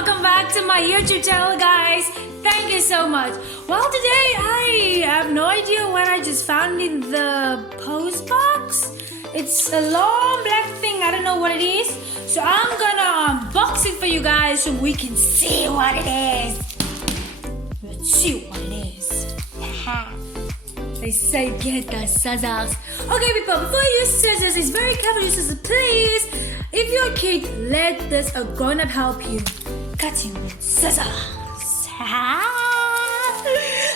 welcome back to my YouTube channel, guys. Thank you so much. Well, today I have no idea what I just found in the post box. It's a long black thing, I don't know what it is. So I'm gonna unbox it for you guys so we can see what it is. Let's see what it is. They say get the scissors. Okay people, before you use scissors, it's very careful use scissors, please. If you're a kid, let this a grown-up help you. Cutting with scissors.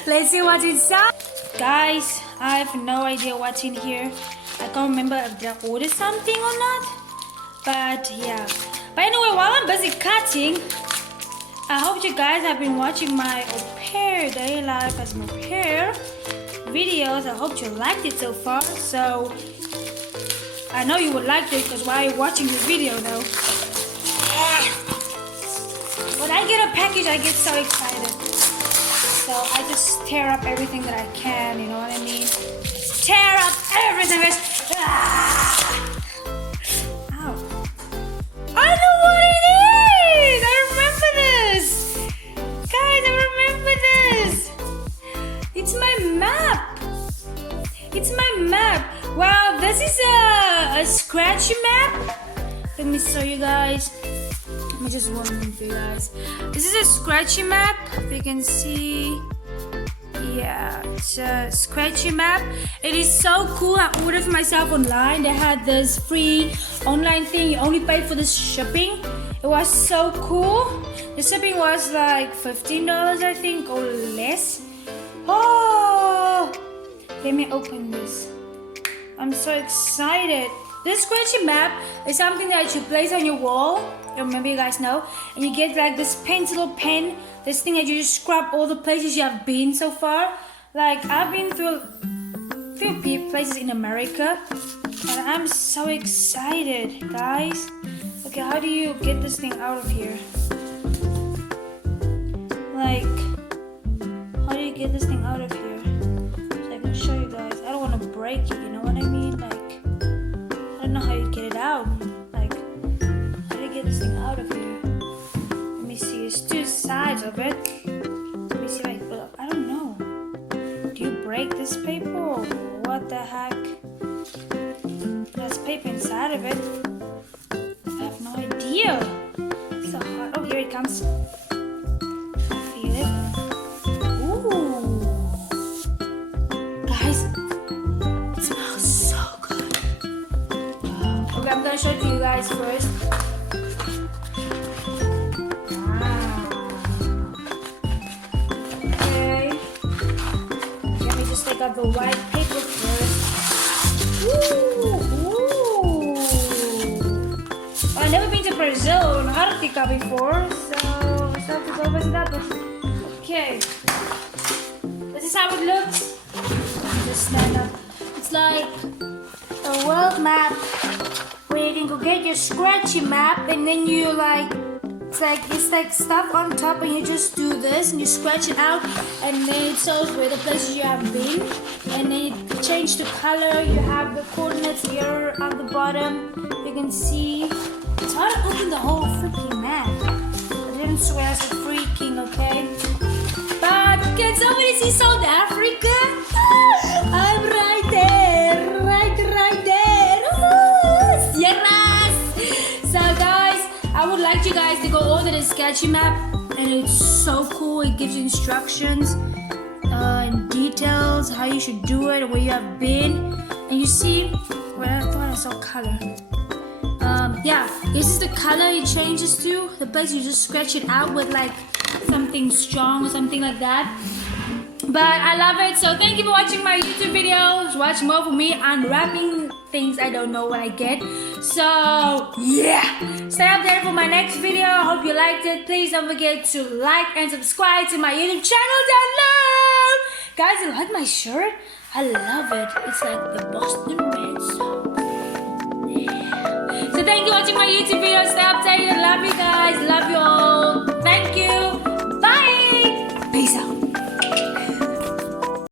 Let's see what's inside. Guys, I have no idea what's in here. I can't remember if I ordered something or not. But yeah. But anyway, while I'm busy cutting, I hope you guys have been watching my au pair daily life as an au pair videos. I hope you liked it so far. So I know you would like it because while you're watching this video though. When I get a package, I get so excited. So I just tear up everything that I can, you know what I mean? Tear up everything. Ow. I know what it is! I remember this! Guys, I remember this! It's my map! It's my map! Wow, this is a scratchy map. Let me show you guys. Let me just warm it for you guys. This is a scratchy map. If you can see. Yeah, it's a scratchy map. It is so cool. I ordered for myself online. They had this free online thing. You only paid for the shipping. It was so cool. The shipping was like $15, I think, or less. Oh! Let me open this. I'm so excited. This scratchy map is something that you place on your wall. Remember, you guys know. And you get like this pencil pen. This thing that you just scrub all the places you have been so far. Like, I've been through a few places in America. And I'm so excited, guys. Okay, how do you get this thing out of here? Like, how do you get this thing out of here? So I can show you guys. I don't want to break it, you know what I mean? Like, I don't know how you get it out. Like, how do you get this thing out of here? Let me see. There's two sides of it. Let me see if I can pull up. I don't know. Do you break this paper or what the heck? There's paper inside of it. I have no idea. It's so hard. Oh, here it comes. I feel it. Ooh. Guys, it smells so good. Okay, I'm gonna show it to you guys first. Wow. Okay. Let me just take out the white paper first. Ooh. I've never been to Brazil or Antarctica before, so I have to go visit that. Okay. This is how it looks. Just stand up. It's like a world map where you can go get your scratchy map and then you like it's like stuff on top and you just do this and you scratch it out and then it shows where the places you have been and then you change the color. You have the coordinates here on the bottom. You can see it's hard to open the whole freaking map. I didn't swear as a freaking, okay? But can somebody see South Africa? I'm right there, right there. Ooh, Sierras. So guys, I would like you guys to go order the sketchy map, and it's so cool. It gives you instructions and details how you should do it, where you have been, and you see. Well, I thought I saw color. Yeah, this is the color it changes to. The place you just scratch it out with like something strong or something like that. But I love it. So thank you for watching my YouTube videos. Watch more for me unwrapping things I don't know what I get. So yeah, stay up there for my next video. I hope you liked it. Please don't forget to like and subscribe to my YouTube channel down below. Guys, you like my shirt? I love it. It's like the Boston Red Sox. Yeah. So thank you for watching my YouTube video. Stay updated. Love you guys. Love you all. Thank you.